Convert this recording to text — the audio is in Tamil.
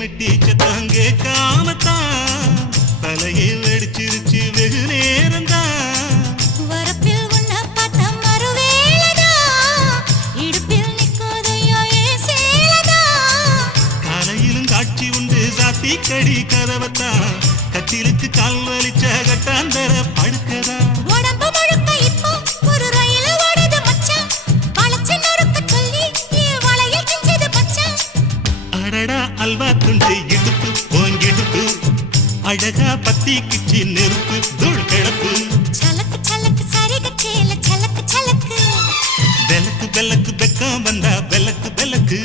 மெட்டி சத்தம் கேட்காமத்தான் தலையை வெடிச்சிருச்சு வெகு நேரம்தான். வரப்பில் உன்ன பார்த்த மறுவேளதா இடுப்பில் நிற்குதையோ ஏன் சேலதா. காலையிலும் காட்சி உண்டு சாத்தி கடி கதவத்தான் கட்டிலுக்கு கால் வலிச்ச கட்டாந்தர படுக்கதா. உடம்பு முழுக்க இப்போ ஒரு ரயில் ஓடுது மச்சான். வளைச்சு நொறுக்க சொல்லி என் வளையல் கிஞ்சது மச்சான். அடடா அல்வா துண்டு இடுப்பு போங்கிடுப்பு அழகா பத்தி கிச்சி நெருப்பு தூள் கிடப்பு. சலக்கு சலக்கு சரிக சேல சலக்கு சலக்கு பெலக்கு பெலக்கு பெக்கம் வந்தா பெலக்கு பெலக்கு